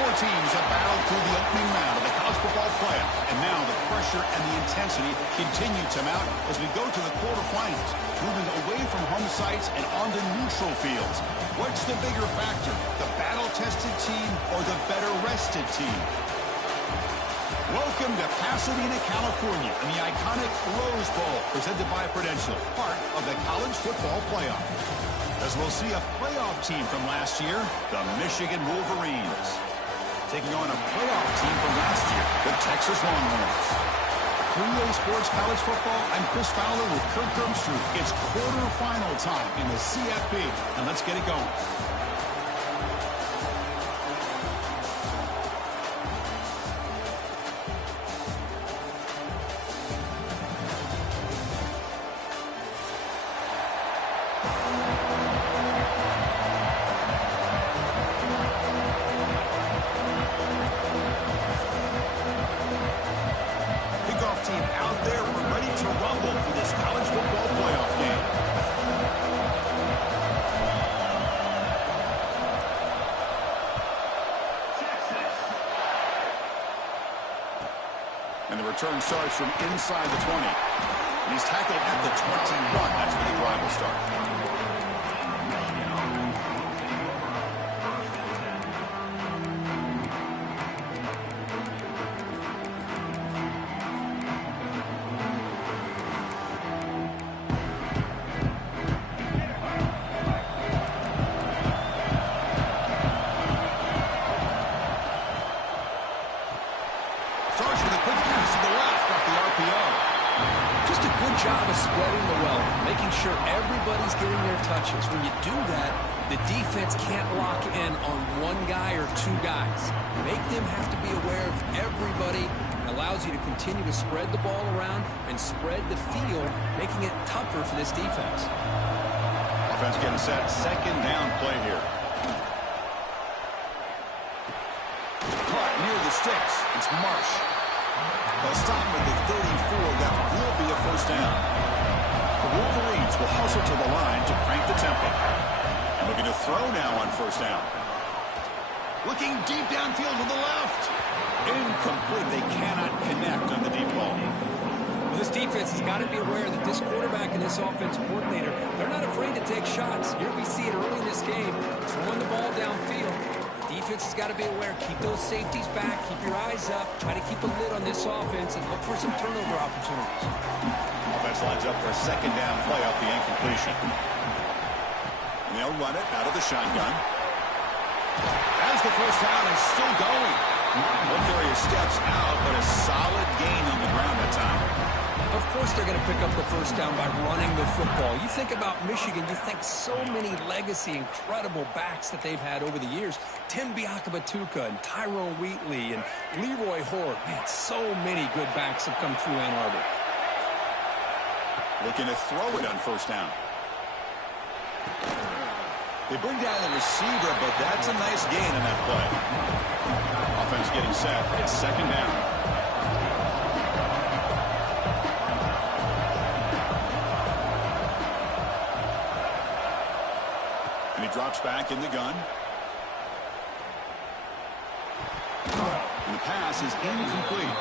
Four teams have battled through the opening round of the college football playoff, and now the pressure and the intensity continue to mount as we go to the quarterfinals, moving away from home sites and onto neutral fields. What's the bigger factor, the battle-tested team or the better-rested team? Welcome to Pasadena, California, in the iconic Rose Bowl, presented by Prudential, part of the college football playoff. As we'll see a playoff team from last year, the Michigan Wolverines, taking on a playoff team from last year, the Texas Longhorns. 3A Sports College Football, I'm Chris Fowler with Kurt Gurmstrud. It's quarterfinal time in the CFP, and let's get it going. And the return starts from inside the 20. And he's tackled at the 21. That's where the drive will start. When you do that, the defense can't lock in on one guy or two guys. Make them have to be aware of everybody. It allows you to continue to spread the ball around and spread the field, making it tougher for this defense. Offense getting set. Second down play here. Caught near the sticks. It's Marsh. They'll stop at the 34. That will be a first down. The Wolverines will hustle to the line to crank the tempo. And looking to throw now on first down. Looking deep downfield to the left. Incomplete. They cannot connect on the deep ball. Well, this defense has got to be aware that this quarterback and this offense coordinator, they're not afraid to take shots. Here we see it early in this game, throwing the ball downfield. The defense has got to be aware. Keep those safeties back. Keep your eyes up. Try to keep a lid on this offense and look for some turnover opportunities. Offense lines up for a second down play off the incompletion. And they'll run it out of the shotgun. As the first down is still going. One carrier steps out, but a solid gain on the ground that time. Of course they're going to pick up the first down by running the football. You think about Michigan, you think so many legacy, incredible backs that they've had over the years. Tim Biakabatuka and Tyrone Wheatley and Leroy Horde. Man, so many good backs have come through Ann Arbor. Looking to throw it on first down. They bring down the receiver, but that's a nice gain on that play. Offense getting set. It's second down. And he drops back in the gun. And the pass is incomplete.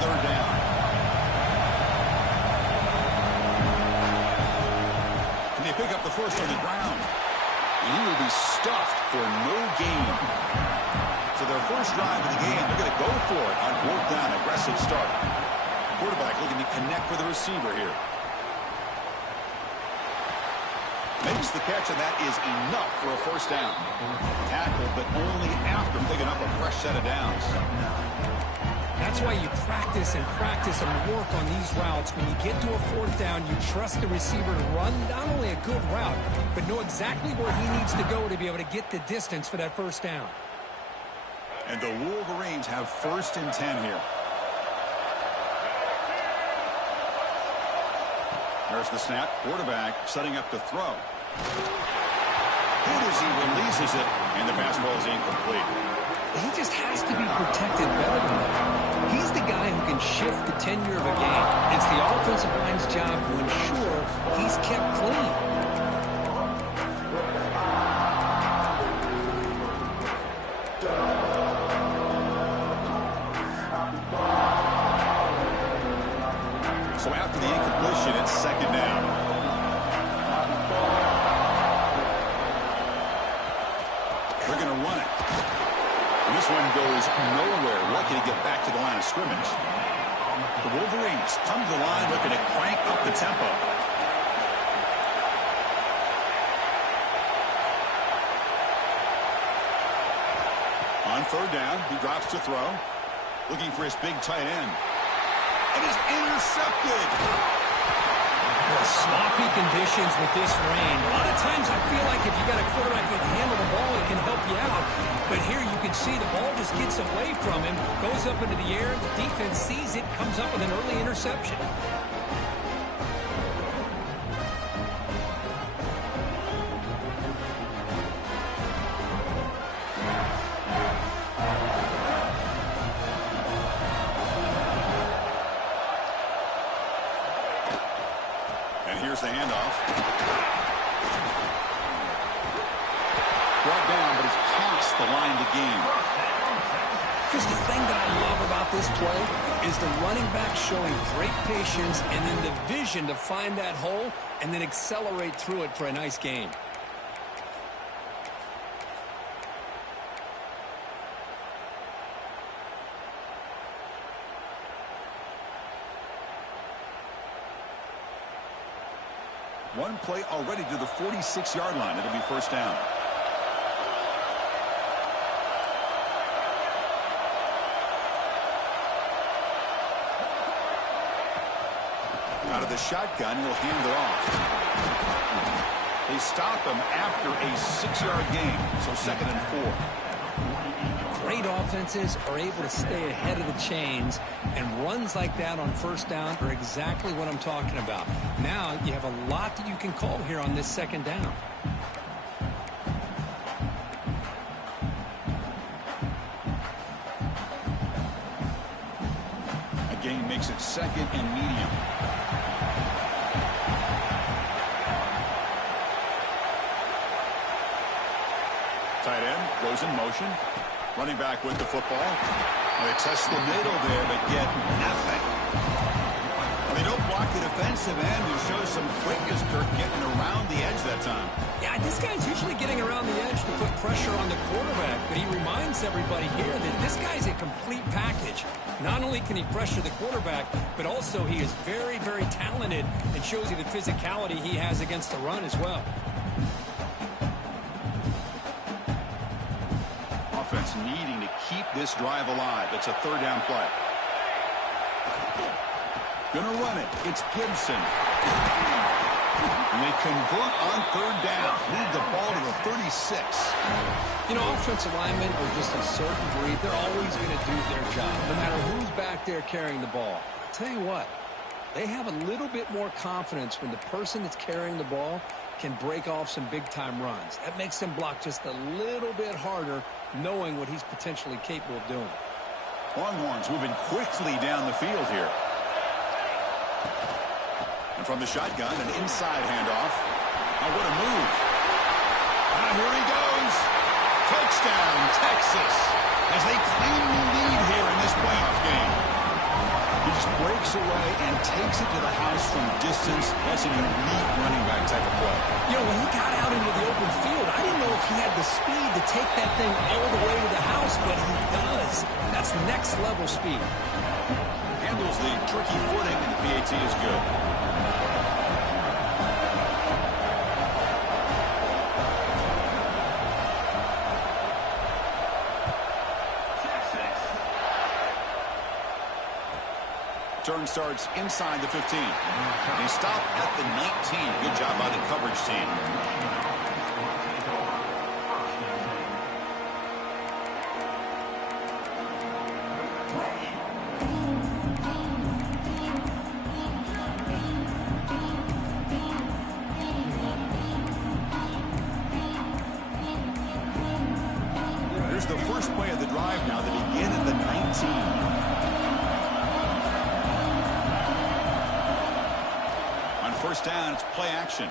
Third down. And they pick up the first on the ground. And he will be stuffed for no gain. So their first drive of the game, they're going to go for it on fourth down. Aggressive start. Quarterback looking to connect with the receiver here. Makes the catch, and that is enough for a first down. Tackled, but only after picking up a fresh set of downs. That's why you practice and work on these routes. When you get to a fourth down, you trust the receiver to run not only a good route, but know exactly where he needs to go to be able to get the distance for that first down. And the Wolverines have first and 10 here. There's the snap. Quarterback setting up to throw. good as he releases it, and the pass ball is incomplete. He just has to be protected better than that. He's the guy who can shift the tenure of a game. It's the offensive line's job to ensure he's kept clean. So after the incompletion, it's second down. They're going to run it. And this one goes nowhere. Lucky to get back to the line of scrimmage. The Wolverines come to the line looking to crank up the tempo. On third down, he drops to throw. Looking for his big tight end. It is intercepted. The sloppy conditions with this rain. A lot of times I feel like if you got a quarterback that can handle the ball, it can help you out. But here you can see the ball just gets away from him, goes up into the air, the defense sees it, comes up with an early interception. Here's the handoff. Brought down, but it's past the line to gain. Just the thing that I love about this play is the running back showing great patience and then the vision to find that hole and then accelerate through it for a nice gain. One play already to the 46-yard line. It'll be first down. Out of the shotgun, he'll hand it off. They stop him after a 6-yard gain, so second and 4. Great offenses are able to stay ahead of the chains, and runs like that on first down are exactly what I'm talking about. Now you have a lot that you can call here on this second down. A gain makes it second and medium. Tight end goes in motion. Running back with the football. They test the middle there, but get nothing. They don't block the defensive end, who shows some quickness, Kirk, getting around the edge that time. Yeah, this guy's usually getting around the edge to put pressure on the quarterback, but he reminds everybody here that this guy's a complete package. Not only can he pressure the quarterback, but also he is very, very talented and shows you the physicality he has against the run as well. Offense needing to keep this drive alive. It's a third down play. Gonna run it. It's Gibson. And they convert on third down. Move the ball to the 36. You know, offensive linemen are just a certain breed. They're always going to do their job, no matter who's back there carrying the ball. I'll tell you what, they have a little bit more confidence when the person that's carrying the ball can break off some big-time runs. That makes them block just a little bit harder, knowing what he's potentially capable of doing. Longhorns moving quickly down the field here. And from the shotgun, an inside handoff. Oh, what a move. And here he goes. Touchdown, Texas, as they claim the lead here in this playoff game. He just breaks away and takes it to the house from distance. That's an elite running back type of play. You know, when he got out into the open field, I didn't know if he had the speed to take that thing all the way to the house, but he does. That's next level speed. Handles the tricky footing, and the PAT is good. Turn starts inside the 15. They stop at the 19. Good job by the coverage team. first down. It's play action.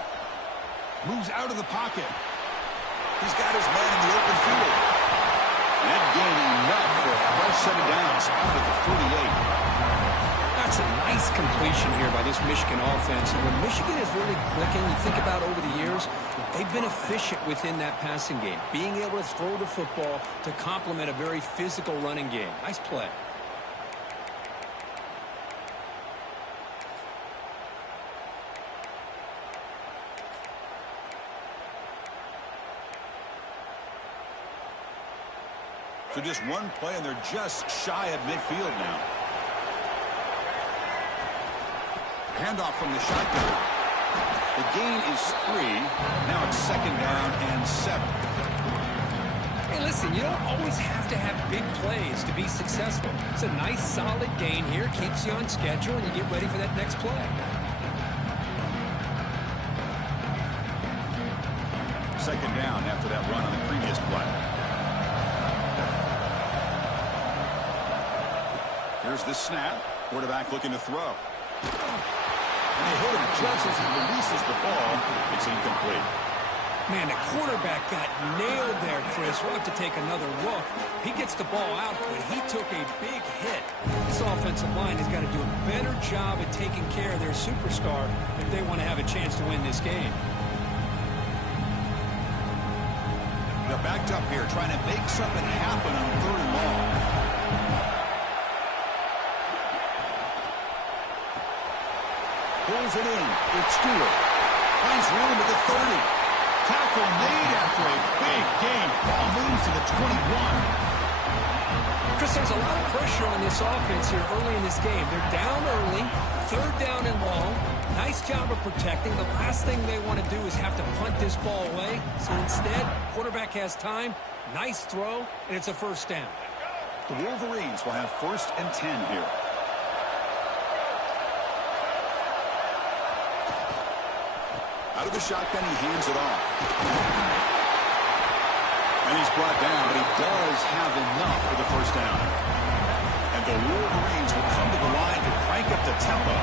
Moves out of the pocket. He's got his man in the open field. That gained enough for a fresh set of downs. Spotted at the 48. That's a nice completion here by this Michigan offense. And when Michigan is really clicking, you think about over the years, they've been efficient within that passing game, being able to throw the football to complement a very physical running game. Nice play. So just one play, and they're just shy of midfield now. Handoff from the shotgun. The gain is 3. Now it's second down and 7. Hey, listen, you don't always have to have big plays to be successful. It's a nice, solid gain here. Keeps you on schedule, and you get ready for that next play. Second down after that run on the previous play. Here's the snap. Quarterback looking to throw. And they hit him just as he releases the ball. It's incomplete. Man, the quarterback got nailed there, Chris. We'll have to take another look. He gets the ball out, but he took a big hit. This offensive line has got to do a better job at taking care of their superstar if they want to have a chance to win this game. They're backed up here, trying to make something happen on 3rd and long. Pulls it in. It's Stewart. Finds room at the 30. Tackle made after a big game. Ball moves to the 21. Chris, there's a lot of pressure on this offense here early in this game. They're down early, 3rd down and long. Nice job of protecting. The last thing they want to do is have to punt this ball away. So instead, quarterback has time. Nice throw, and it's a first down. The Wolverines will have 1st and 10 here. Out of the shotgun, he hands it off. And he's brought down, but he does have enough for the first down. And the Wolverines will come to the line to crank up the tempo.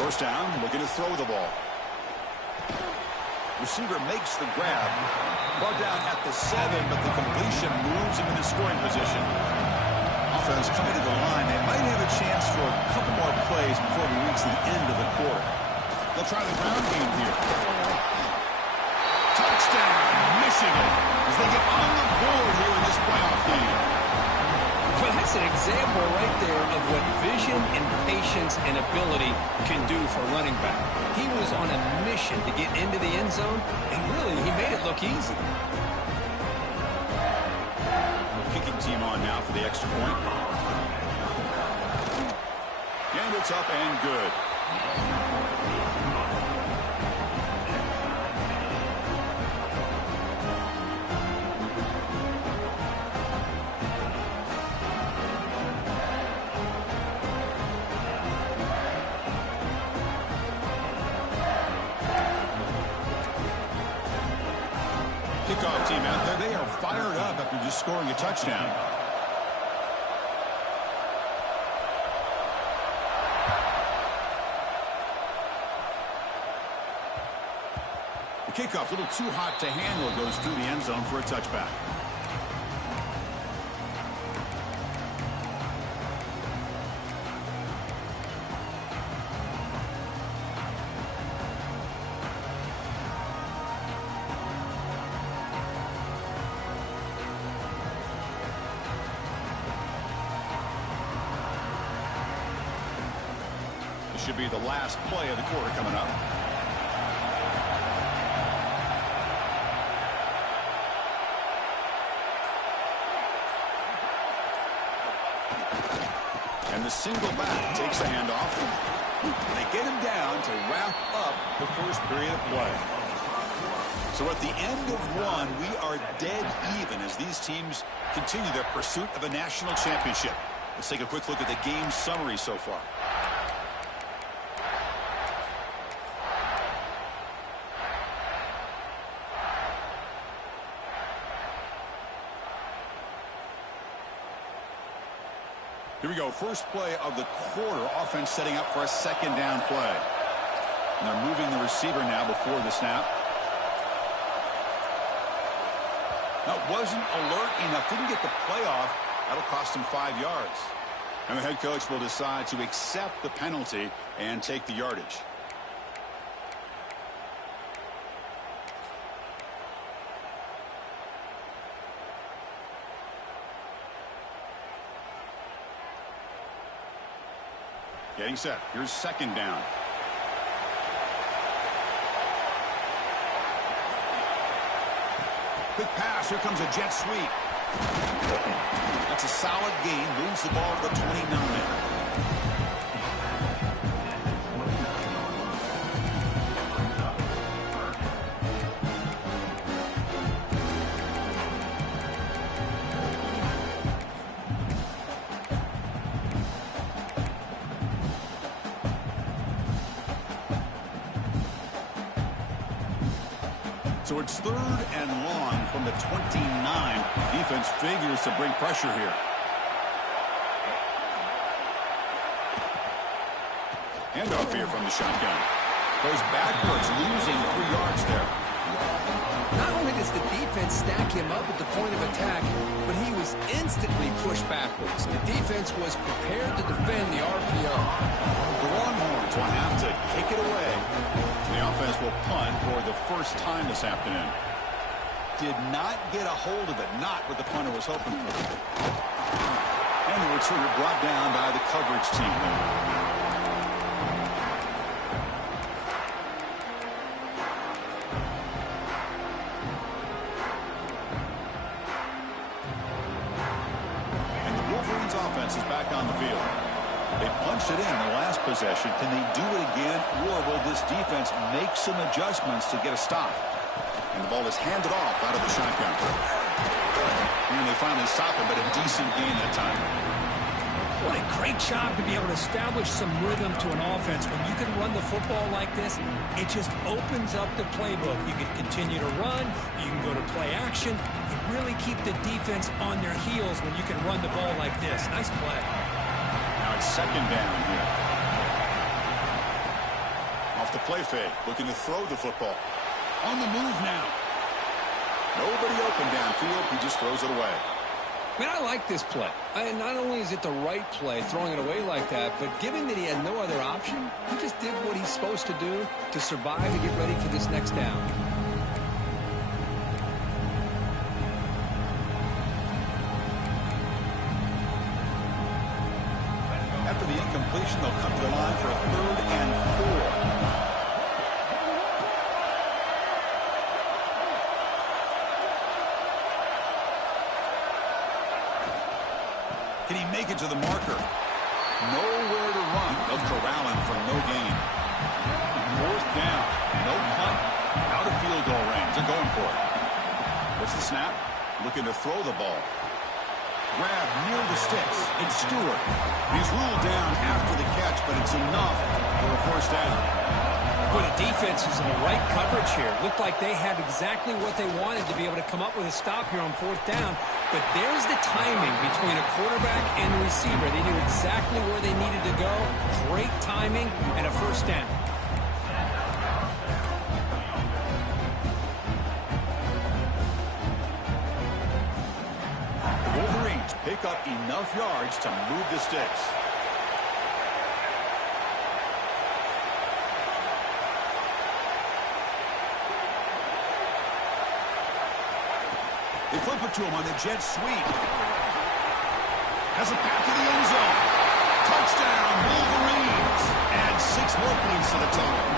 First down, looking to throw the ball. Receiver makes the grab. Brought down at the 7, but the completion moves him into scoring position. Offense coming to the line. They might have a chance for a couple more plays before we reach the end of the quarter. They'll try the ground game here. Touchdown, Michigan, as they get on the board here in this playoff game. Well, that's an example right there of what vision and patience and ability can do for running back. He was on a mission to get into the end zone, and really, he made it look easy. Kicking team on now for the extra point. And it's up and good. Kickoff team out there. They are fired up after just scoring a touchdown. The kickoff, a little too hot to handle, goes through the end zone for a touchback. This should be the last play of the quarter coming up. And the single back takes the handoff. They get him down to wrap up the first period of play. So at the end of one, we are dead even as these teams continue their pursuit of a national championship. Let's take a quick look at the game summary so far. Here we go. First play of the quarter. Offense setting up for a second down play. And they're moving the receiver now before the snap. Now, wasn't alert enough. Didn't get the play off. That'll cost him 5 yards. And the head coach will decide to accept the penalty and take the yardage. Getting set. Here's second down. Quick pass. Here comes a jet sweep. That's a solid gain. Moves the ball to the 29. So it's 3rd and long from the 29. Defense figures to bring pressure here. Handoff here from the shotgun. Goes backwards, losing 3 yards there. Not only does the defense stack him up at the point of attack, but he was instantly pushed backwards. The defense was prepared to defend the RPO. The Longhorns will have to kick it away. The offense will punt for the first time this afternoon. Did not get a hold of it, not what the punter was hoping for. And the returner brought down by the coverage team. And the Wolverines offense is back on the field. They punched it in the last possession. Can they do it again, or will this defense make some adjustments to get a stop? And the ball is handed off out of the shotgun. And they finally stop it, but a decent gain that time. What a great job to be able to establish some rhythm to an offense. When you can run the football like this, it just opens up the playbook. You can continue to run. You can go to play action. You really keep the defense on their heels when you can run the ball like this. Nice play. Now it's second down here. Off the play fake, looking to throw the football. On the move now. Nobody open downfield. He just throws it away. Man, I like this play. Not only is it the right play, throwing it away like that, but given that he had no other option, he just did what he's supposed to do to survive and get ready for this next down. After the incompletion, they'll come to the line for a 3rd and 4. Can he make it to the marker? Nowhere to run. They'll corral him for no gain. 4th down. No punt. Out of field goal range. They're going for it. What's the snap? Looking to throw the ball. Grab near the sticks. It's Stewart. He's ruled down after the catch, but it's enough for a 1st down. Well, the defense is in the right coverage here. Looked like they had exactly what they wanted to be able to come up with a stop here on 4th down. But there's the timing between a quarterback and the receiver. They knew exactly where they needed to go. Great timing and a 1st down. The Wolverines pick up enough yards to move the sticks. They flip it to him on the jet sweep. Has a path to the end zone. Touchdown, Wolverines. And 6 more points to the total.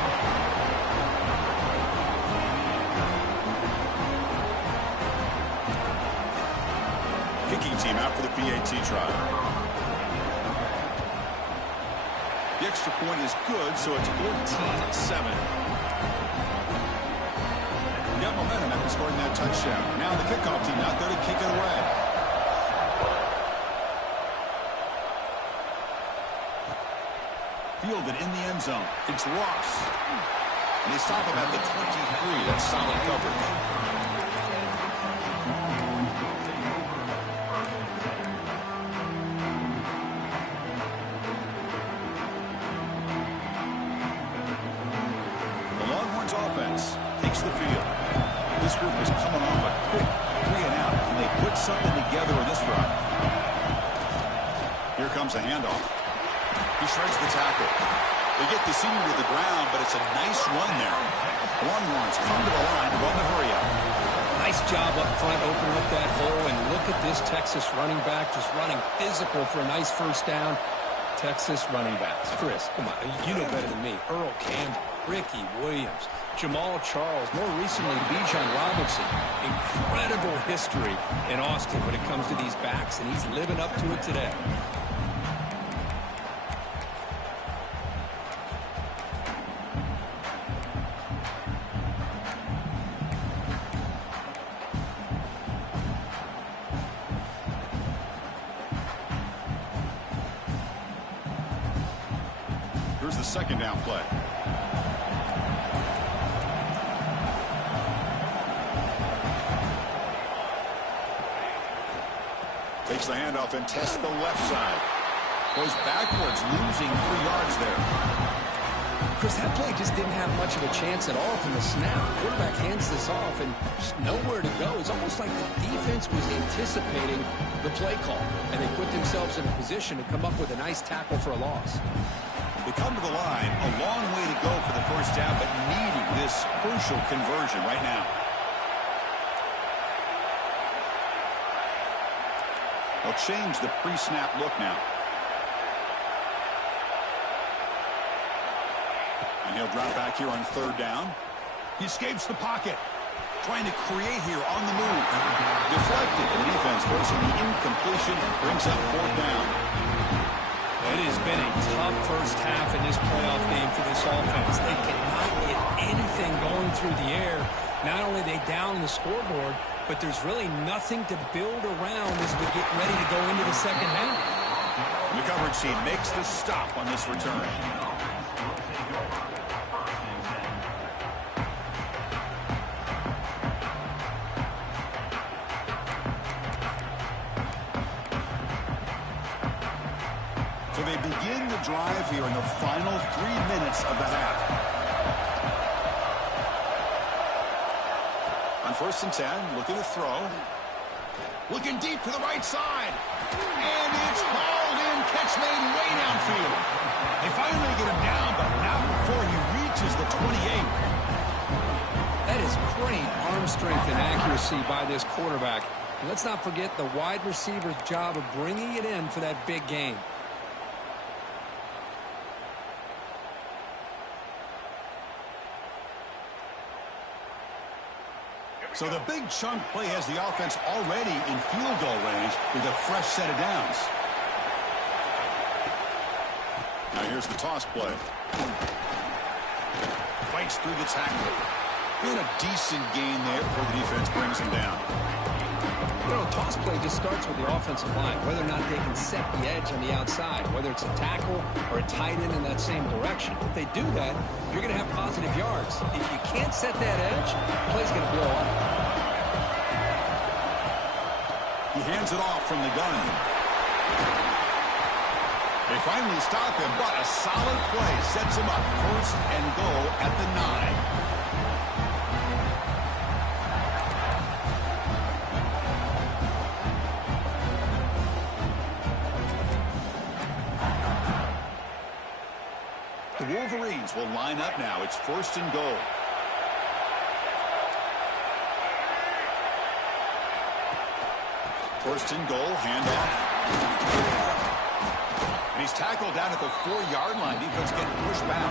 Kicking team out for the PAT try. The extra point is good, so it's 14-7. Got momentum after scoring that touchdown. Now the kickoff team out there to kick it away. Fielded in the end zone. It's Ross. And they stop him at the 23. That's solid coverage. something together in this run. Here comes a handoff. He shreds the tackle. They get the senior to the ground, but it's a nice run there. Longhorns come to the line to run the hurry up. Nice job up front, opening up that hole, and look at this Texas running back just running physical for a nice first down. Texas running backs. Chris, come on, you know better than me. Earl Campbell, Ricky Williams, Jamal Charles, more recently Bijan Robinson. Incredible history in Austin when it comes to these backs, and he's living up to it today. Here's the second down play. Takes the handoff and tests the left side. Goes backwards, losing 3 yards there. Chris, that play just didn't have much of a chance at all from the snap. The quarterback hands this off and just nowhere to go. It's almost like the defense was anticipating the play call, and they put themselves in a position to come up with a nice tackle for a loss. They come to the line, a long way to go for the first down, but needing this crucial conversion right now. They'll change the pre-snap look now. And he'll drop back here on third down. He escapes the pocket. Trying to create here on the move. Deflected, and the defense forcing the incompletion, brings up fourth down. It has been a tough first half in this playoff game for this offense. They cannot get anything going through the air. Not only are they down the scoreboard, but there's really nothing to build around as we get ready to go into the second half. The coverage team makes the stop on this return. So they begin the drive here in the final 3 minutes of the half. On 1st and 10, looking to throw. Looking deep to the right side. And it's hauled in, catch made way downfield. They finally get him down, but not before he reaches the 28. That is great arm strength and accuracy by this quarterback. And let's not forget the wide receiver's job of bringing it in for that big game. So the big chunk play has the offense already in field goal range with a fresh set of downs. Now here's the toss play. Fights through the tackle. And a decent gain there before the defense brings him down. You know, toss play just starts with the offensive line, whether or not they can set the edge on the outside, whether it's a tackle or a tight end in that same direction. If they do that, you're going to have positive yards. If you can't set that edge, the play's going to blow up. He hands it off from the gun. They finally stop him, but a solid play sets him up 1st and goal at the 9. The Wolverines will line up now. It's 1st and goal. First and goal, handoff. And he's tackled down at the 4-yard line. Defense getting pushed back.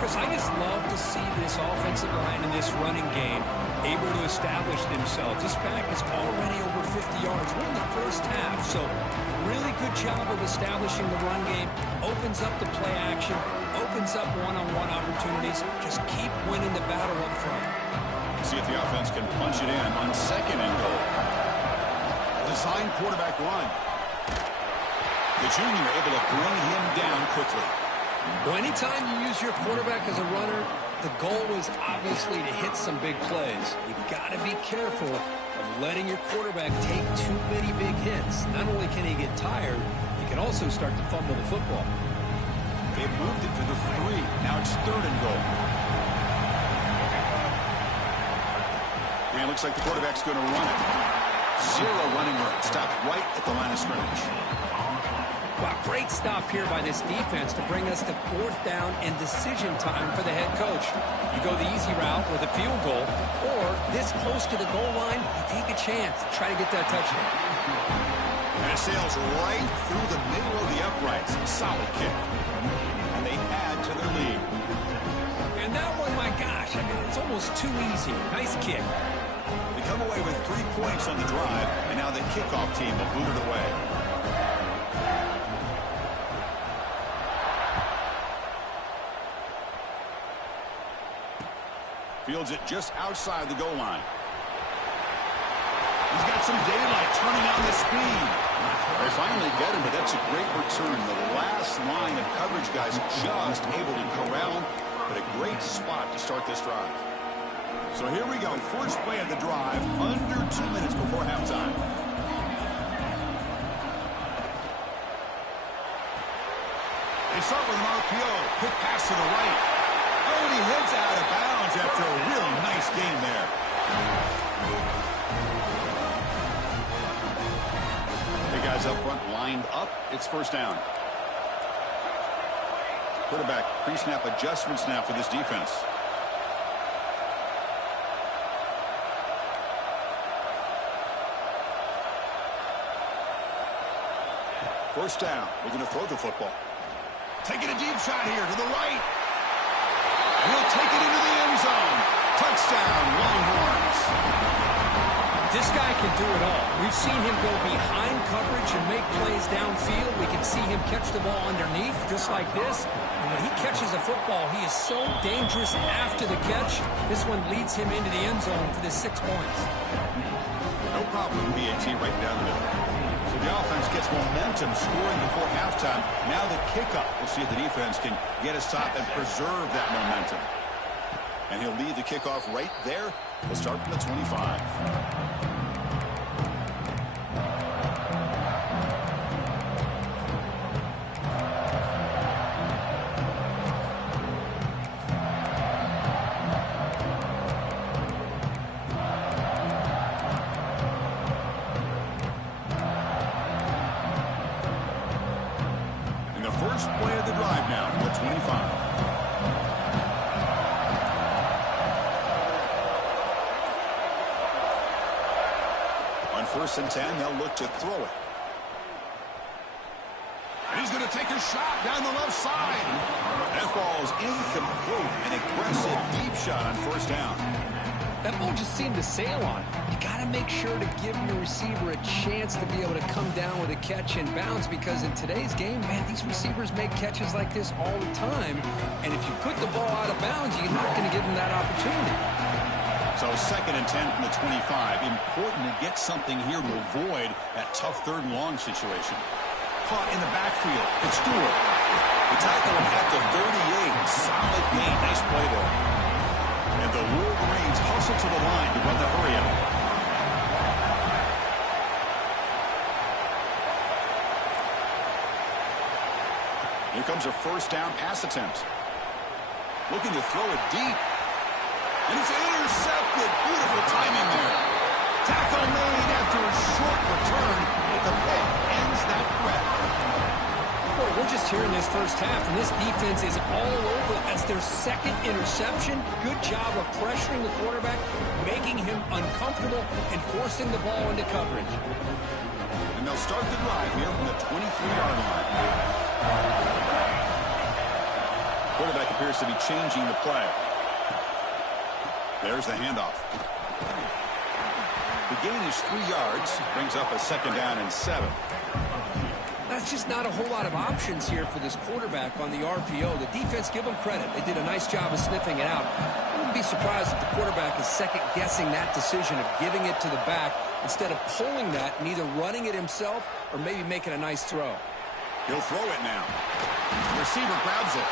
Chris, I just love to see this offensive line in this running game able to establish themselves. This back is already over 50 yards. We're in the first half, so really good job of establishing the run game. Opens up the play action, opens up one-on-one opportunities. Just keep winning the battle up front. See if the offense can punch it in on 2nd and goal. Design quarterback run. The junior able to bring him down quickly. Well, anytime you use your quarterback as a runner, the goal is obviously to hit some big plays. You've got to be careful of letting your quarterback take too many big hits. Not only can he get tired, he can also start to fumble the football. They moved it to the 3. Now it's 3rd and goal. And it looks like the quarterback's going to run it. Zero running room. Stopped right at the line of scrimmage. Wow, great stop here by this defense to bring us to 4th down and decision time for the head coach. You go the easy route with a field goal, or this close to the goal line, you take a chance to try to get that touchdown. And it sails right through the middle of the uprights. Solid kick. And they add to their lead. And that one, my gosh, I mean, it's almost too easy. Nice kick. They come away with 3 points on the drive, and now the kickoff team will boot it away. Fields it just outside the goal line. He's got some daylight, turning on the speed. They finally get him, but that's a great return. The last line of coverage guys just able to corral him, but a great spot to start this drive. So here we go, first play of the drive, under 2 minutes before halftime. They start with an RPO, quick pass to the right. Oh, and he heads out of bounds after a really nice game there. Hey, guys up front lined up. It's first down. Quarterback pre-snap adjustments now for this defense. First down. We're going to throw the football. Taking a deep shot here to the right. He'll take it into the end zone. Touchdown, Longhorns. This guy can do it all. We've seen him go behind coverage and make plays downfield. We can see him catch the ball underneath, just like this. And when he catches a football, he is so dangerous after the catch. This one leads him into the end zone for the 6 points. No problem, BAT right down the middle. So the offense gets momentum scoring before halftime. Now the kickoff. We'll see if the defense can get a stop and preserve that momentum. And he'll lead the kickoff right there. We'll start from the 25. First play of the drive now from the 25. On 1st and 10, they'll look to throw it. And he's going to take a shot down the left side. That ball's incomplete. An aggressive deep shot on 1st down. That ball just seemed to sail on. You got to make sure to give your receiver a chance to be able to come down with a catch and bounce, because in today's game, man, these receivers make catches like this all the time. And if you put the ball out of bounds, you're not going to give them that opportunity. So 2nd and 10 from the 25. Important to get something here to avoid that tough 3rd and long situation. Caught in the backfield. It's Stewart. They tackle him at the 38. Solid gain. Nice play there. And the Wolverines hustle to the line to run the hurry up. Here comes a 1st down pass attempt. Looking to throw it deep. And it's intercepted. Beautiful timing there. Tackle made after a short return, but the play ends that threat. Boy, we're just here in this first half, and this defense is all over. That's their 2nd interception. Good job of pressuring the quarterback, making him uncomfortable, and forcing the ball into coverage. And they'll start the drive here from the 23-yard line. Quarterback appears to be changing the play. There's the handoff. The gain is 3 yards. Brings up a 2nd down and 7. That's just not a whole lot of options here for this quarterback on the RPO. The defense, give them credit. They did a nice job of sniffing it out. I wouldn't be surprised if the quarterback is second-guessing that decision of giving it to the back instead of pulling that and either running it himself or maybe making a nice throw. He'll throw it now. The receiver grabs it.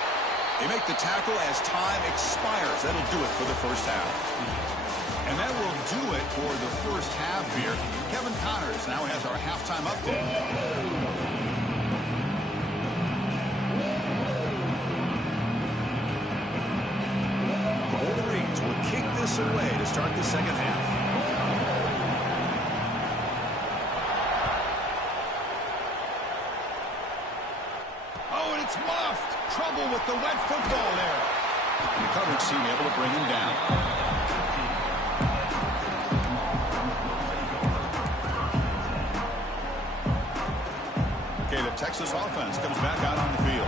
They make the tackle as time expires. That'll do it for the first half. And that will do it for the first half here. Kevin Connors now has our halftime update. Wolverines will kick this away to start the second half. It's muffed. Trouble with the wet football there. The coverage team able to bring him down. Okay, the Texas offense comes back out on the field.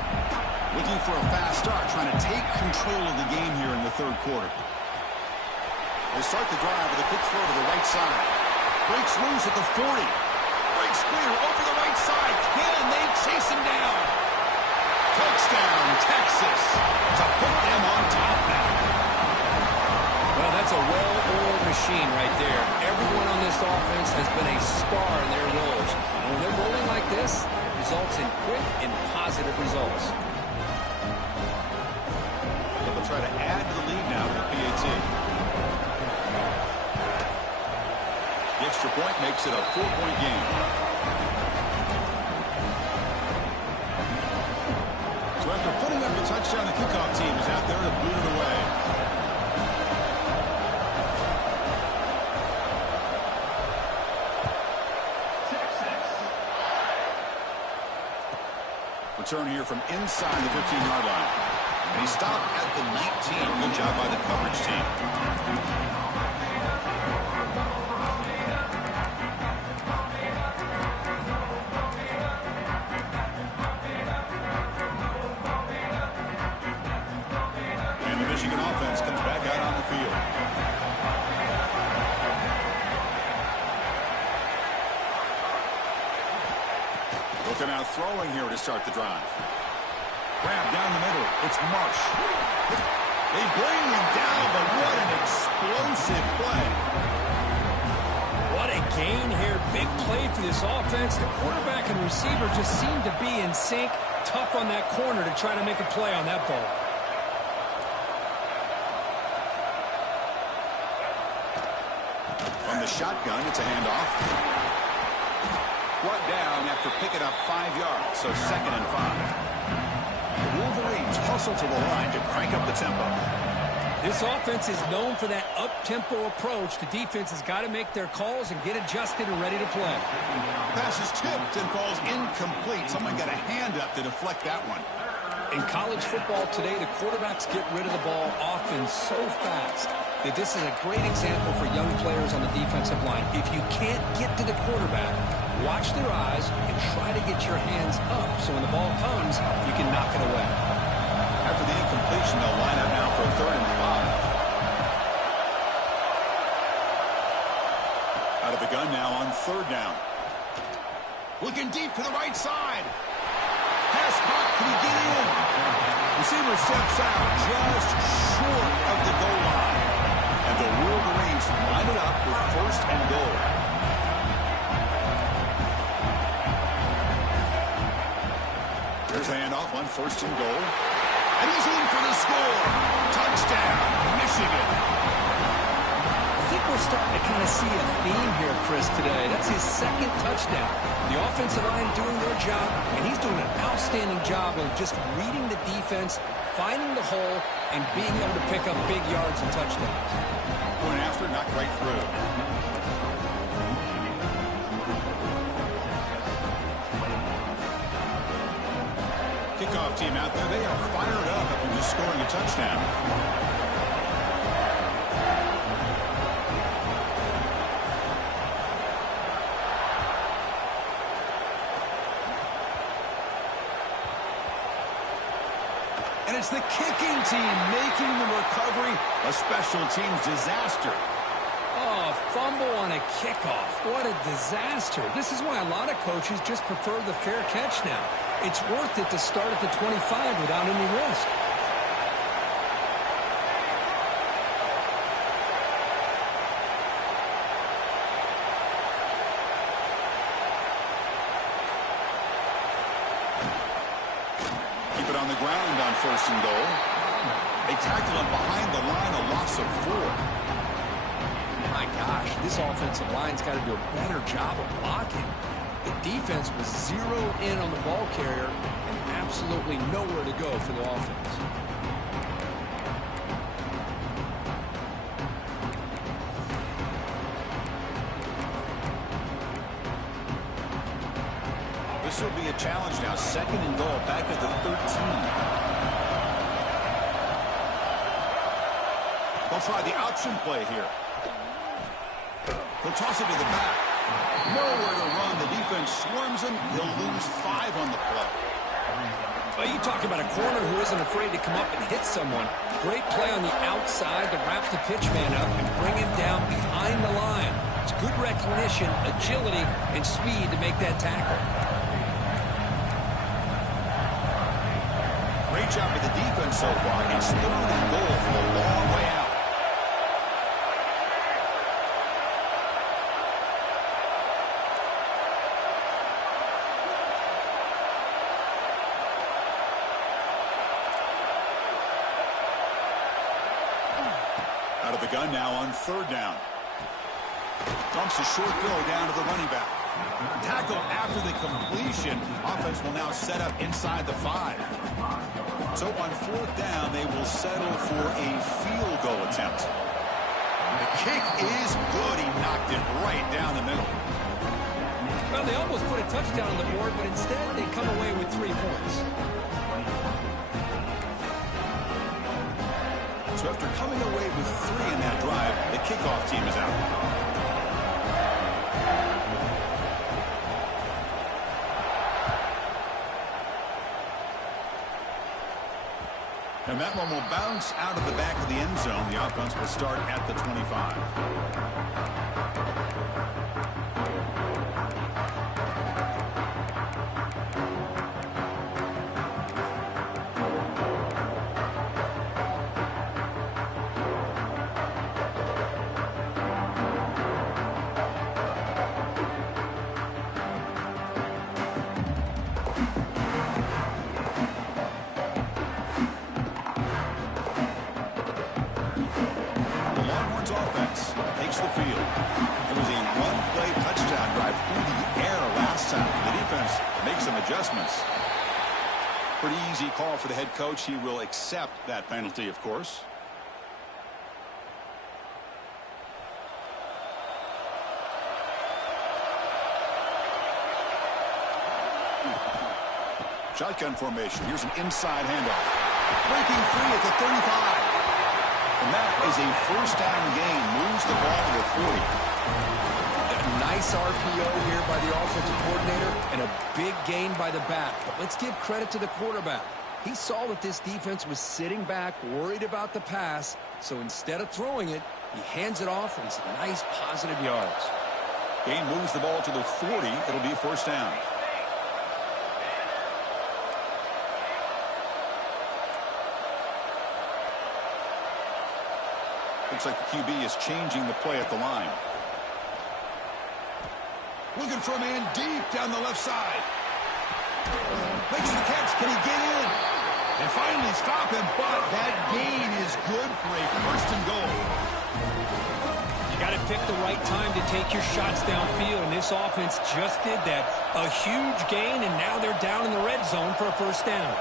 Looking for a fast start, trying to take control of the game here in the third quarter. They start the drive with a quick throw to the right side. Breaks loose at the 40. Breaks clear over the right side. Can they chase him down? Touchdown, Texas, to put them on top now. Well, that's a well-oiled machine right there. Everyone on this offense has been a star in their roles. And when they're rolling like this, it results in quick and positive results. They'll try to add to the lead now with PAT. The extra point makes it a 4-point game. So after putting up a touchdown, the kickoff team is out there to boot it away. Return here from inside the 15-yard line. And he stopped at the 19. Good job by the coverage team. Michigan offense comes back out on the field. Looking out throwing here to start the drive. Grab down the middle. It's Marsh. They bring him down, but what an explosive play. What a gain here. Big play for this offense. The quarterback and receiver just seem to be in sync. Tough on that corner to try to make a play on that ball. From the shotgun, it's a handoff. Brought down after picking up 5 yards, so 2nd and 5. The Wolverines hustle to the line to crank up the tempo. This offense is known for that up-tempo approach. The defense has got to make their calls and get adjusted and ready to play. Pass is tipped and falls incomplete. Someone got a hand up to deflect that one. In college football today, the quarterbacks get rid of the ball often so fast that this is a great example for young players on the defensive line. If you can't get to the quarterback, watch their eyes and try to get your hands up so when the ball comes, you can knock it away. After the incompletion, they'll line up now for 3rd and 5. Out of the gun now on 3rd down. Looking deep to the right side. Pass caught. Can he get in? Receiver steps out just short of the goal line. And the Wolverines line it up with 1st and goal. There's a handoff on 1st and goal. And he's in for the score. Touchdown, Michigan. I think we're starting to kind of see a theme here, Chris, today. That's his 2nd touchdown. The offensive line doing their job, and he's doing an outstanding job of just reading the defense, finding the hole, and being able to pick up big yards and touchdowns. Going after, knocked right through. Kickoff team out there, they are fired up after just scoring a touchdown. And it's the kicking team making the recovery a special teams disaster. Oh, fumble on a kickoff. What a disaster. This is why a lot of coaches just prefer the fair catch now. It's worth it to start at the 25 without any risk. Keep it on the ground on 1st and goal. They tackle him behind the line, a loss of 4. My gosh, this offensive line's got to do a better job of blocking. The defense was zeroed in on the ball carrier and absolutely nowhere to go for the offense. The This will be a challenge now. 2nd and goal, back at the 13. They'll try the option play here. He'll toss it to the back. Nowhere to run. The defense swarms him. He'll lose 5 on the play. Well, you talk about a corner who isn't afraid to come up and hit someone. Great play on the outside to wrap the pitch man up and bring him down behind the line. It's good recognition, agility, and speed to make that tackle. Great job with the defense so far. It's 3rd and goal from a long way out. Out of the gun now on 3rd down. Dumps a short throw down to the running back. Tackle after the completion. Offense will now set up inside the 5. So on 4th down, they will settle for a field goal attempt. The kick is good. He knocked it right down the middle. Well, they almost put a touchdown on the board, but instead they come away with 3 points. So after coming away with 3 in that drive, the kickoff team is out. And that one will bounce out of the back of the end zone. The offense will start at the 25. Offense takes the field. It was a one-play touchdown drive through the air last time. The defense makes some adjustments. Pretty easy call for the head coach. He will accept that penalty, of course. Shotgun formation. Here's an inside handoff. Breaking free at the 35. And that is a 1st down gain. Moves the ball to the 40. A nice RPO here by the offensive coordinator and a big gain by the back. But let's give credit to the quarterback. He saw that this defense was sitting back, worried about the pass. So instead of throwing it, he hands it off and some nice positive yards. Gain moves the ball to the 40. It'll be 1st down. Looks like the QB is changing the play at the line. Looking for a man deep down the left side. Makes the catch. Can he get in? And finally stop him, but that gain is good for a 1st and goal. You got to pick the right time to take your shots downfield, and this offense just did that. A huge gain, and now they're down in the red zone for a 1st down.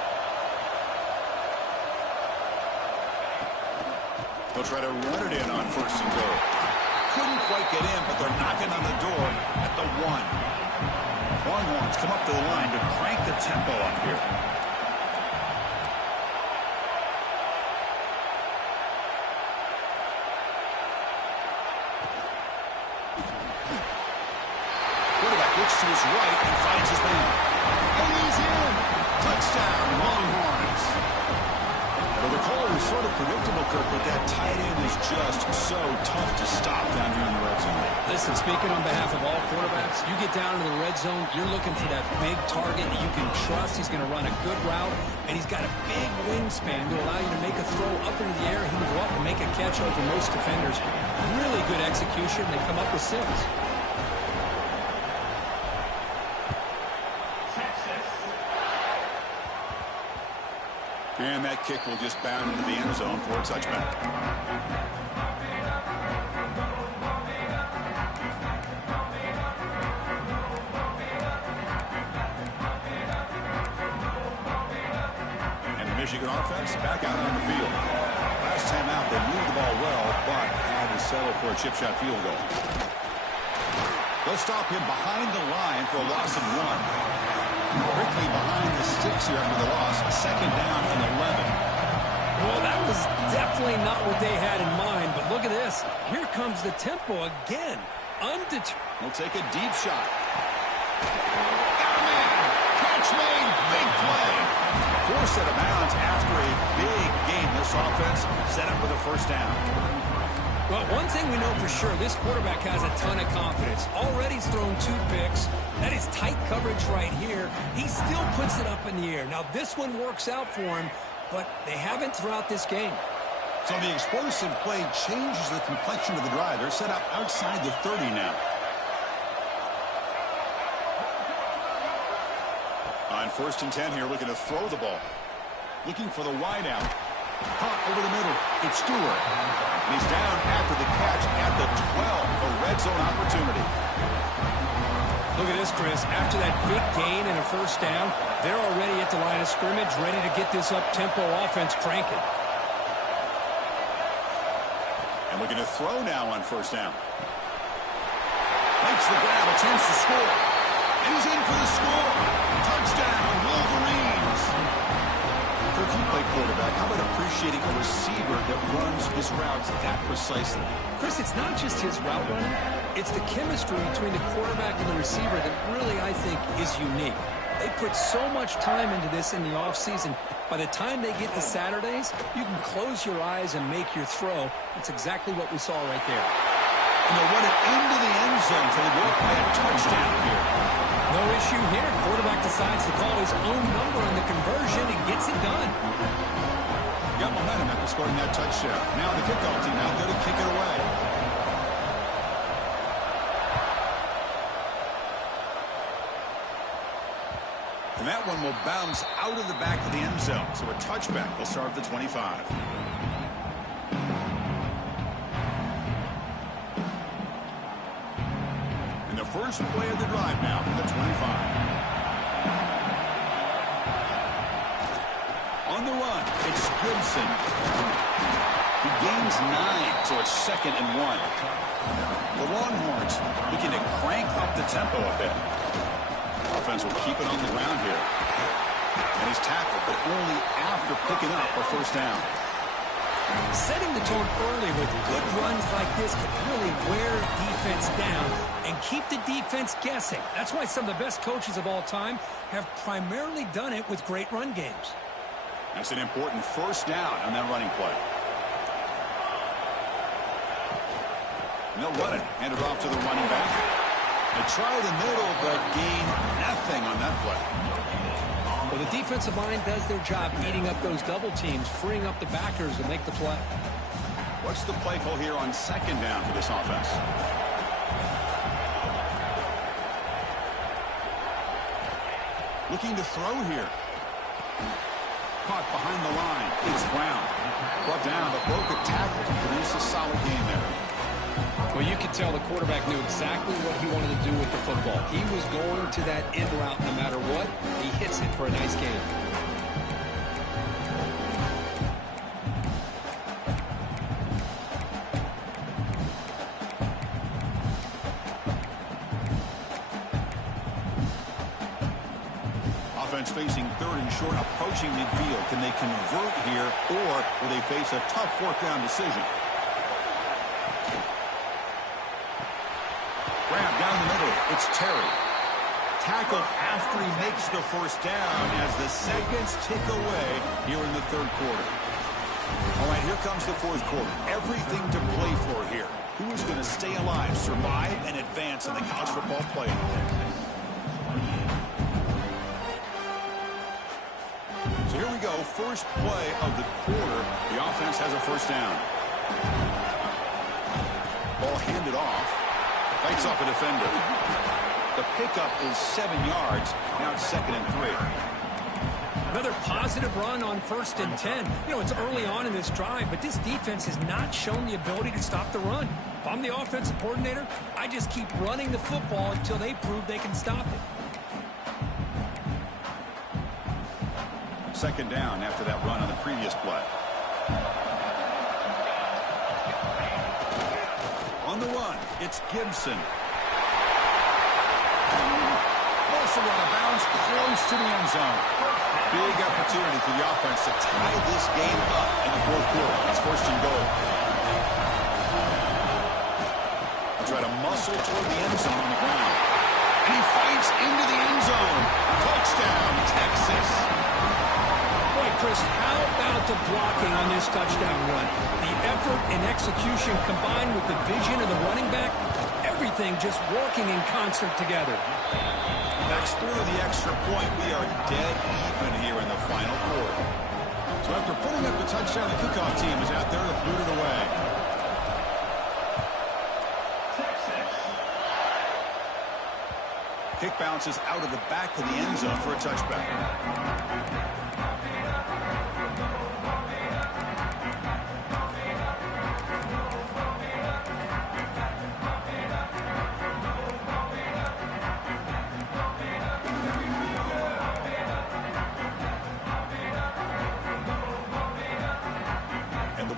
They'll try to run it in on 1st and goal. Couldn't quite get in, but they're knocking on the door at the 1. Longhorns come up to the line to crank the tempo up here. Quarterback looks to his right and finds his man. And he's in. Touchdown, Longhorns. Well, the call was sort of predictable, Kirk, but that tight end is just so tough to stop down here in the red zone. Listen, speaking on behalf of all quarterbacks, you get down into the red zone, you're looking for that big target that you can trust. He's going to run a good route, and he's got a big wingspan to allow you to make a throw up into the air. He can go up and make a catch over most defenders. Really good execution. They come up with 6. And that kick will just bound into the end zone for a touchback. And the Michigan offense back out on the field. Last time out, they moved the ball well, but had to settle for a chip shot field goal. They'll stop him behind the line for a loss of 1. Quickly behind the sticks here after the loss. Second down and 11. Well, that was definitely not what they had in mind, but look at this. Here comes the tempo again. Undeterred. He'll take a deep shot. Got a man. Catch made. Big play. Forced out of bounds after a big game. This offense set up with a first down. Well, one thing we know for sure, this quarterback has a ton of confidence. Already he's thrown 2 picks. That is tight coverage right here. He still puts it up in the air. Now, this one works out for him, but they haven't throughout this game. So the explosive play changes the complexion of the drive. They're set up outside the 30 now. On 1st and 10 here, looking to throw the ball. Looking for the wide out. Caught over the middle. It's Stewart. And he's down after the catch at the 12. A red zone opportunity. Look at this, Chris. After that big gain and a first down, they're already at the line of scrimmage, ready to get this up-tempo offense cranking. And looking to throw now on 1st down. Makes the grab, a chance to score. And he's in for the score. Touchdown, Wolverines. If you play quarterback, how about appreciating a receiver that runs his routes that precisely? Chris, it's not just his route running. It's the chemistry between the quarterback and the receiver that really, I think, is unique. They put so much time into this in the offseason. By the time they get to Saturdays, you can close your eyes and make your throw. That's exactly what we saw right there. And they'll run it into the end zone for the goal by a touchdown here. No issue here. Quarterback decides to call his own number on the conversion and gets it done. Got momentum after scoring that touchdown. Now the kickoff team out there to kick it away. And that one will bounce out of the back of the end zone. So a touchback will start at the 25. And the first play of the drive now from the 25. On the run, it's Gibson. He gains 9, so it's 2nd and 1. The Longhorns looking to crank up the tempo a bit. Offense will keep it on the ground here. And he's tackled, but only after picking up a first down. Setting the tone early with good runs like this can really wear defense down and keep the defense guessing. That's why some of the best coaches of all time have primarily done it with great run games. That's an important first down on that running play. And they'll run it. Hand it off to the running back. They try the middle, but gain nothing on that play. Well, the defensive line does their job eating up those double teams, freeing up the backers to make the play. What's the play call here on 2nd down for this offense? Looking to throw here. Caught behind the line. It's Brown. Brought down, but broke a tackle to produce a solid game there. Well, you could tell the quarterback knew exactly what he wanted to do with the football. He was going to that end route no matter what. He hits it for a nice game. Offense facing 3rd and short, approaching midfield. Can they convert here, or will they face a tough 4th down decision? Grab down the middle. It's Terry. Tackled after he makes the first down as the seconds tick away here in the 3rd quarter. All right, here comes the 4th quarter. Everything to play for here. Who is going to stay alive, survive, and advance in the college football playoff? So here we go. First play of the quarter. The offense has a first down. Ball handed off. Fights off a defender. The pickup is 7 yards. Now it's 2nd and 3. Another positive run on 1st and 10. You know, it's early on in this drive, but this defense has not shown the ability to stop the run. If I'm the offensive coordinator, I just keep running the football until they prove they can stop it. 2nd down after that run on the previous play. On the run, it's Gibson. Also out of bounds, throws to the end zone. Big opportunity for the offense to tie this game up in the fourth quarter. It's first and goal. He'll try to muscle toward the end zone on the ground. And he fights into the end zone. Touchdown, Texas. Boy, Chris, how about the blocking on this touchdown run? The effort and execution combined with the vision of the running back, everything just working in concert together. Next through the extra point, we are dead even here in the final quarter. So after putting up the touchdown, the kickoff team is out there to boot it away. Kick bounces out of the back of the end zone for a touchback.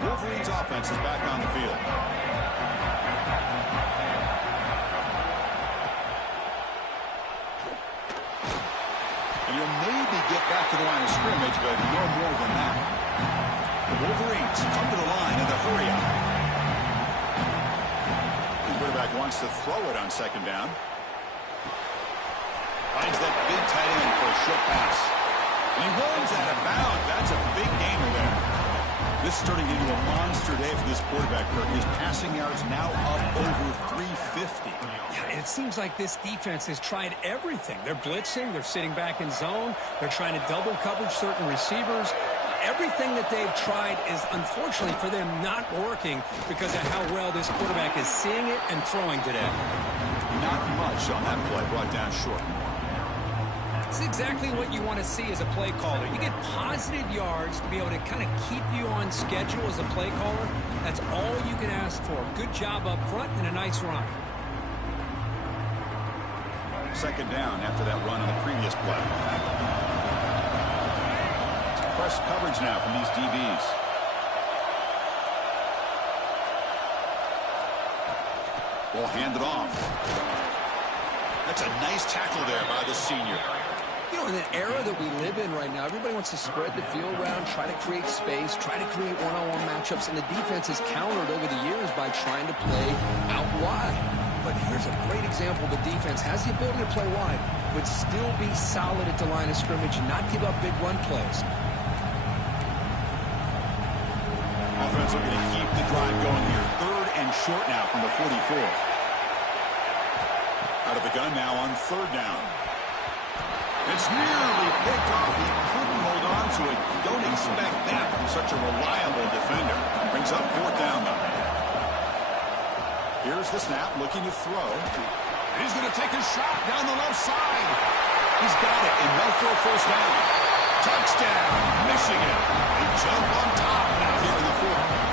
Wolverine's offense is back on the field. And you'll maybe get back to the line of scrimmage, but no more than that. The Wolverines come to the line in the hurry up. The quarterback wants to throw it on second down. Finds that big tight end for a short pass. And he runs out of bounds. That's a big gainer there. This is turning into a monster day for this quarterback, Kirk. His passing yards now up over 350. Yeah, and it seems like this defense has tried everything. They're blitzing. They're sitting back in zone. They're trying to double coverage certain receivers. Everything that they've tried is, unfortunately for them, not working because of how well this quarterback is seeing it and throwing today. Not much on that play, brought down short. It's exactly what you want to see as a play caller. You get positive yards to be able to kind of keep you on schedule as a play caller. That's all you can ask for. Good job up front and a nice run. Second down after that run on the previous play. It's press coverage now from these DBs. Ball handed off. That's a nice tackle there by the senior. You know, in the era that we live in right now, everybody wants to spread the field around, try to create space, try to create one-on-one matchups, and the defense has countered over the years by trying to play out wide. But here's a great example. The defense has the ability to play wide, but still be solid at the line of scrimmage and not give up big run plays. Offense looking to keep the drive going here. Third and short now from the 44. Out of the gun now on third down. It's nearly picked off. He couldn't hold on to it. Don't expect that from such a reliable defender. Brings up fourth down, though. Here's the snap, looking to throw. He's going to take a shot down the left side. He's got it, and no for a first down. Touchdown, Michigan. They jump on top now here in the fourth.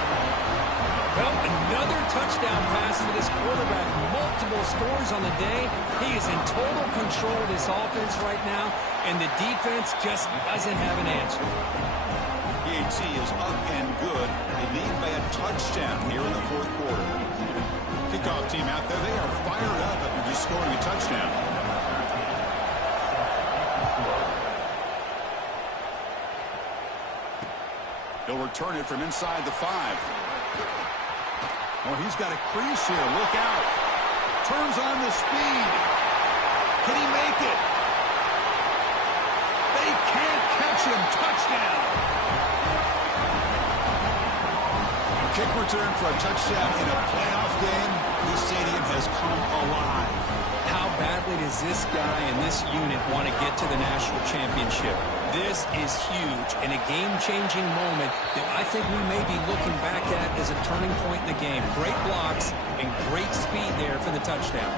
Well, another touchdown pass for this quarterback. Multiple scores on the day. He is in total control of this offense right now, and the defense just doesn't have an answer. PAT is up and good. They lead by a touchdown here in the fourth quarter. Kickoff team out there, they are fired up after just scoring a touchdown. He'll return it from inside the 5. Oh, he's got a crease here. Look out. Turns on the speed. Can he make it? They can't catch him. Touchdown. Kick return for a touchdown in a playoff game. This stadium has come alive. How badly does this guy and this unit want to get to the national championship? This is huge and a game-changing moment that I think we may be looking back at as a turning point in the game. Great blocks and great speed there for the touchdown.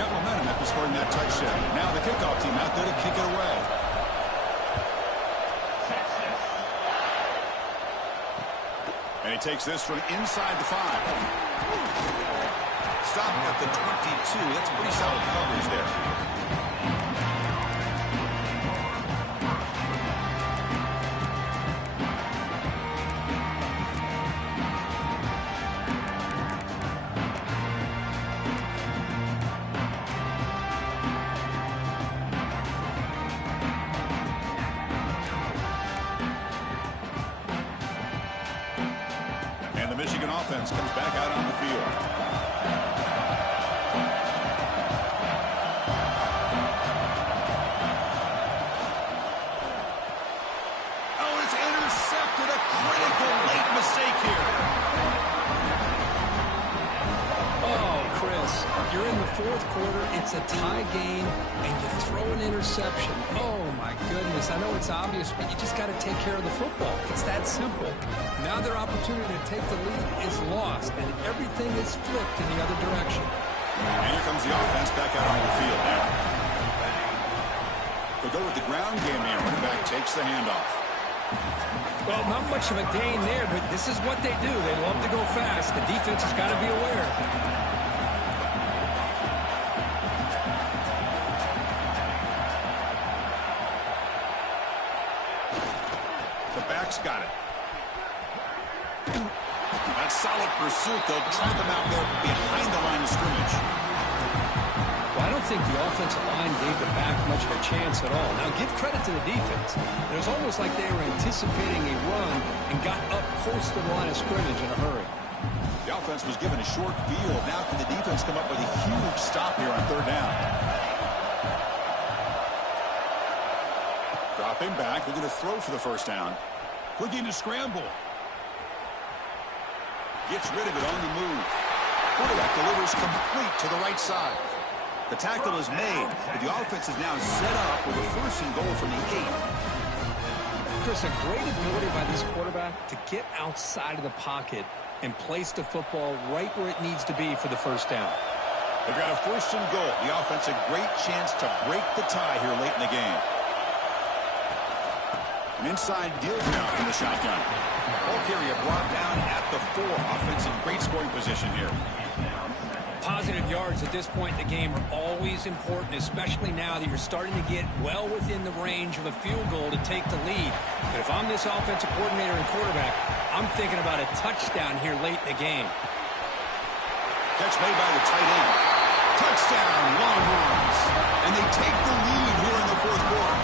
Got momentum after scoring that touchdown. Now the kickoff team out there to kick it away. And he takes this from inside the 5. Stopping at the 22. That's pretty solid coverage there. offense comes back out on the field. Oh, it's intercepted. A critical late mistake here. Oh, Chris, you're in the fourth quarter. It's a tie game, and you throw an interception. Oh, my goodness. I know it's obvious, but you just got to take care of the football. It's that simple. Now their opportunity to take the lead is lost, and everything is flipped in the other direction. And here comes the offense back out on the field now. They'll go with the ground game here. Running back takes the handoff. Well, not much of a gain there, but this is what they do. They love to go fast. The defense has got to be aware. The back's got it. That solid pursuit. They'll trap him out there behind the line of scrimmage. Well, I don't think the offensive line gave the back much of a chance at all. Now, give credit to the defense. It was almost like they were anticipating a run and got up close to the line of scrimmage in a hurry. The offense was given a short field. Now can the defense come up with a huge stop here on third down? Dropping back. They're going to throw for the first down. Looking to scramble. Gets rid of it on the move. Quarterback delivers complete to the right side. The tackle is made, but the offense is now set up with a first and goal from the 8. Chris, a great ability by this quarterback to get outside of the pocket and place the football right where it needs to be for the first down. They've got a first and goal. The offense a great chance to break the tie here late in the game. An inside give now from the shotgun. Ball carrier brought down at the 4. Offense in great scoring position here. Positive yards at this point in the game are always important, especially now that you're starting to get well within the range of a field goal to take the lead. But if I'm this offensive coordinator and quarterback, I'm thinking about a touchdown here late in the game. Catch made by the tight end. Touchdown, Longhorns. And they take the lead here in the fourth quarter.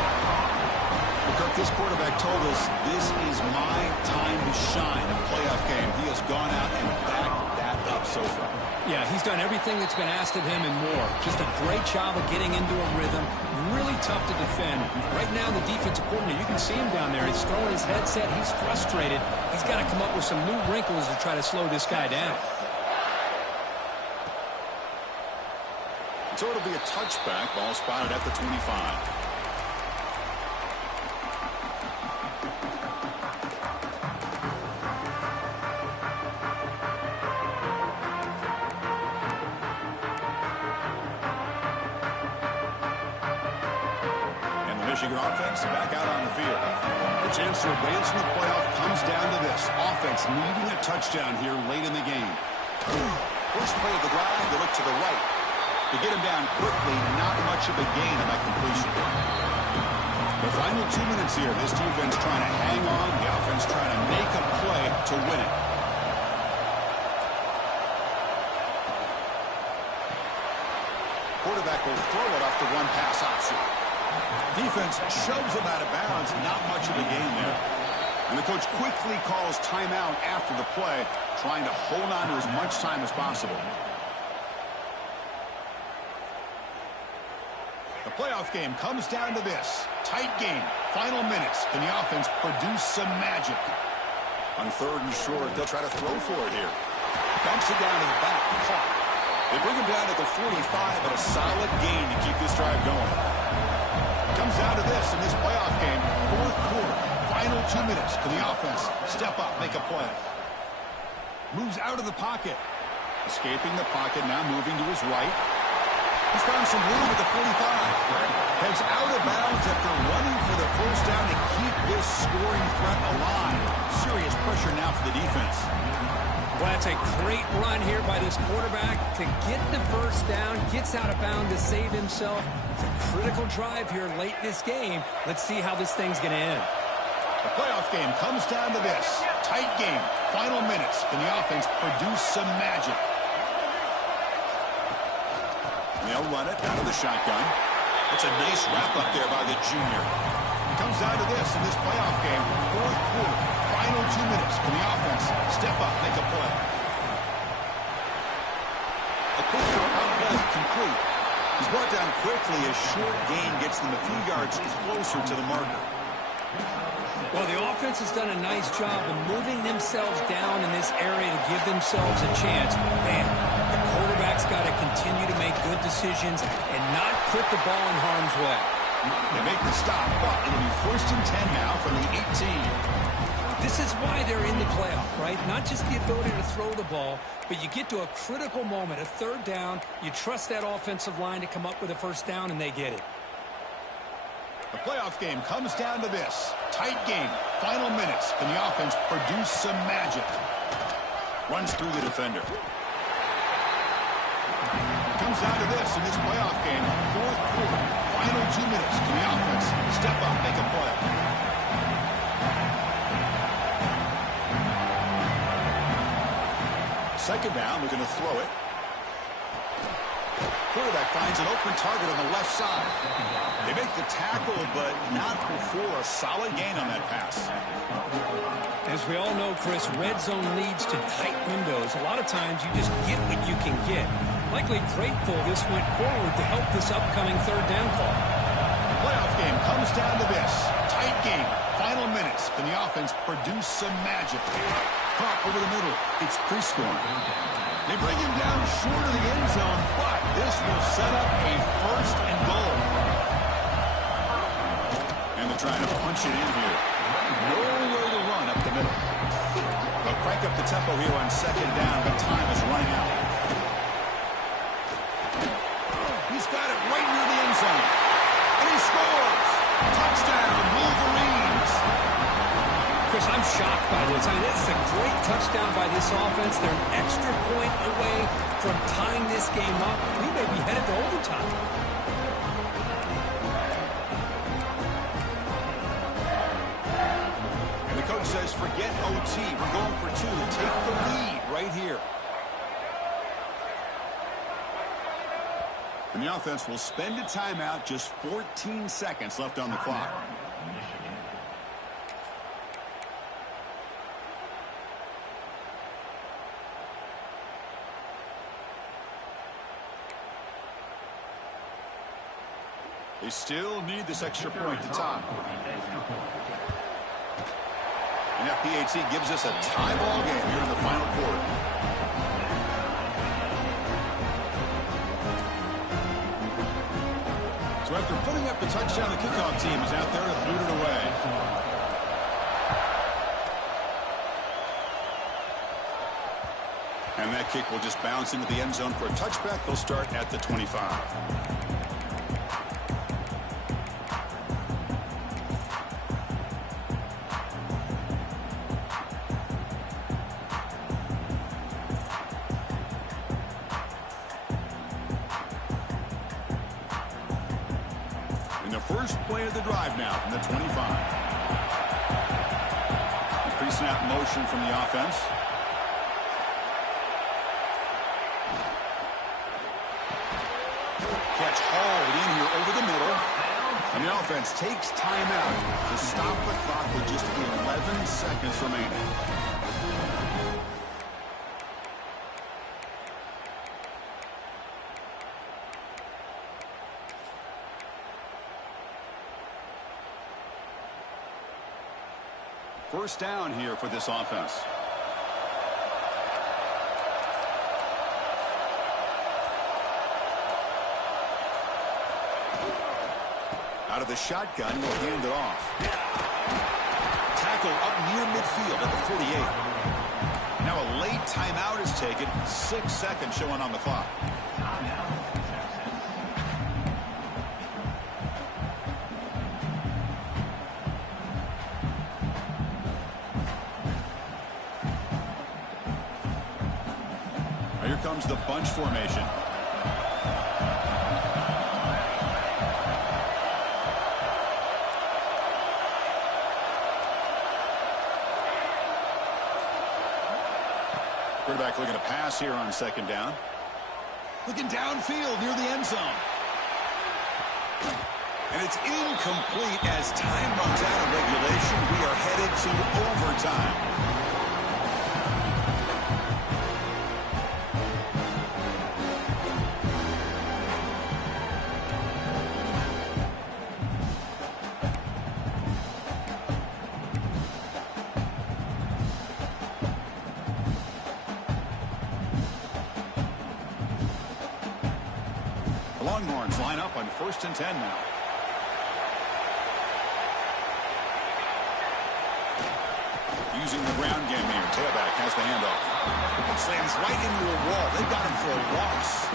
Kirk, this quarterback told us this is my time to shine in a playoff game. He has gone out and backed that up so far. Yeah, he's done everything that's been asked of him and more. Just a great job of getting into a rhythm. Really tough to defend. Right now, the defensive coordinator, you can see him down there. He's throwing his headset. He's frustrated. He's got to come up with some new wrinkles to try to slow this guy down. So it'll be a touchback. Ball spotted at the 25. Michigan offense back out on the field. The chance to advance in the playoff comes down to this. Offense needing a touchdown here late in the game. First play of the drive, they look to the right. To get him down quickly, not much of a gain on that completion. The final 2 minutes here, this defense trying to hang on, the offense trying to make a play to win it. Quarterback will throw it off the run pass option. Defense shoves him out of bounds. Not much of a gain there. And the coach quickly calls timeout after the play, trying to hold on to as much time as possible. The playoff game comes down to this. Tight game. Final minutes. Can the offense produce some magic? On third and short, they'll try to throw for it here. Dumps it down to the back. Caught. They bring him down to the 45, but a solid gain to keep this drive going. Comes down to this in this playoff game. Fourth quarter, final 2 minutes. Can the offense step up, make a play? Moves out of the pocket. Escaping the pocket, now moving to his right. He's found some room at the 45. Heads out of bounds after running for the first down to keep this scoring threat alive. Serious pressure now for the defense. Well, that's a great run here by this quarterback to get the first down, gets out of bounds to save himself. It's a critical drive here late in this game. Let's see how this thing's going to end. The playoff game comes down to this. Tight game. Final minutes. Can the offense produce some magic? They'll run it out of the shotgun. It's a nice wrap-up there by the junior. It comes down to this in this playoff game. Fourth quarter. Final 2 minutes. Can the offense step up, make a play? A quick throw out left, complete. He's brought down quickly. A short gain gets them a few yards closer to the marker. Well, the offense has done a nice job of moving themselves down in this area to give themselves a chance. Man, the quarterback's got to continue to make good decisions and not put the ball in harm's way. They make the stop, but it'll be 1st and 10 now from the 18. This is why they're in the playoff, right? Not just the ability to throw the ball, but you get to a critical moment, a 3rd down. You trust that offensive line to come up with a 1st down, and they get it. The playoff game comes down to this. Tight game. Final minutes. Can the offense produce some magic? Runs through the defender. It comes down to this in this playoff game. 4th quarter. Final 2 minutes. Can the offense step up, make a play? Second down. We're going to throw it. Quarterback finds an open target on the left side. They make the tackle, but not before a solid gain on that pass. As we all know, Chris, red zone leads to tight windows. A lot of times you just get what you can get. Likely grateful this went forward to help this upcoming 3rd down call. Playoff game comes down to this. Tight game. Final minutes. Can the offense produce some magic? Caught over the middle. It's pre-scoring. They bring him down short of the end zone, but this will set up a 1st and goal. And they're trying to punch it in here. Nowhere to run up the middle. They'll crank up the tempo here on 2nd down, but time is running out. He's got it right near the end zone. And he scores! Touchdown, Wolverines! Chris, I'm shocked by this. I mean, this is a great touchdown by this offense. They're an extra point away from tying this game up. We may be headed to overtime. And the coach says, forget OT. We're going for 2 to take the lead right here. And the offense will spend a timeout, just 14 seconds left on the clock. They still need this extra point to tie. And that PAT gives us a tie ball game here in the final quarter. So after putting up the touchdown, the kickoff team is out there to boot it away. And that kick will just bounce into the end zone for a touchback. They'll start at the 25. First play of the drive now from the 25. Pre-snap motion from the offense. Catch hauled in here over the middle. And the offense takes timeout to stop the clock with just 11 seconds remaining. First down here for this offense. Out of the shotgun, he'll hand it off. Tackle up near midfield at the 48. Now a late timeout is taken. 6 seconds showing on the clock. Here comes the bunch formation. Quarterback looking to pass here on 2nd down. Looking downfield near the end zone. And it's incomplete as time runs out of regulation. We are headed to overtime. The Longhorns line up on 1st and 10 now. Using the ground game here. Tailback has the handoff. Slams right into a wall. They got him for a loss.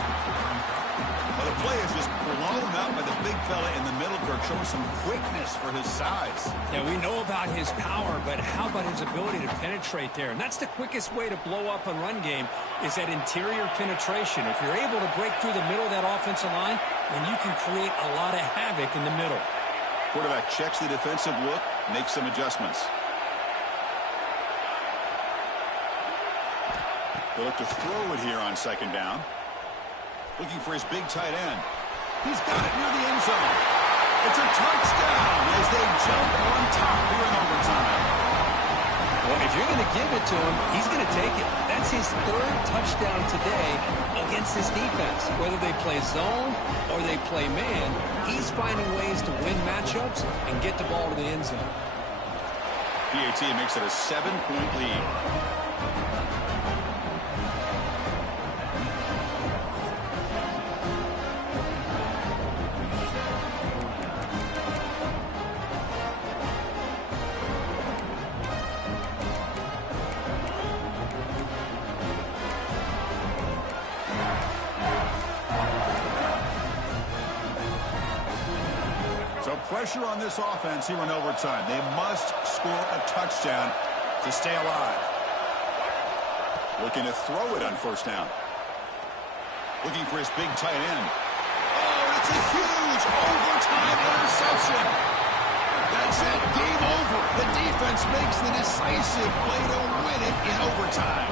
Well, the play is just blown up by the big fella in the middle. Kirk showing some quickness for his size. Yeah, we know about his power, but how about his ability to penetrate there? And that's the quickest way to blow up a run game is that interior penetration. If you're able to break through the middle of that offensive line, then you can create a lot of havoc in the middle. Quarterback checks the defensive look, makes some adjustments. They'll look to throw it here on 2nd down. Looking for his big tight end. He's got it near the end zone. It's a touchdown as they jump on top here in overtime. Well, if you're going to give it to him, he's going to take it. That's his 3rd touchdown today against this defense. Whether they play zone or they play man, he's finding ways to win matchups and get the ball to the end zone. PAT makes it a 7-point lead. Pressure on this offense here in overtime. They must score a touchdown to stay alive. Looking to throw it on 1st down. Looking for his big tight end. Oh, it's a huge overtime interception. That's it. Game over. The defense makes the decisive play to win it in overtime.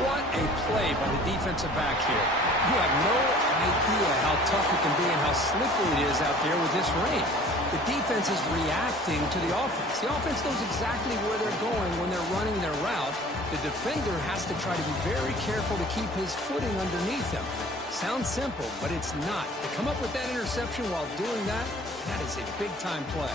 What a play by the defensive back here. You have no idea how tough it can be and how slippery it is out there with this rain. The defense is reacting to the offense. The offense knows exactly where they're going when they're running their route. The defender has to try to be very careful to keep his footing underneath him. Sounds simple, but it's not. To come up with that interception while doing that, that is a big-time play.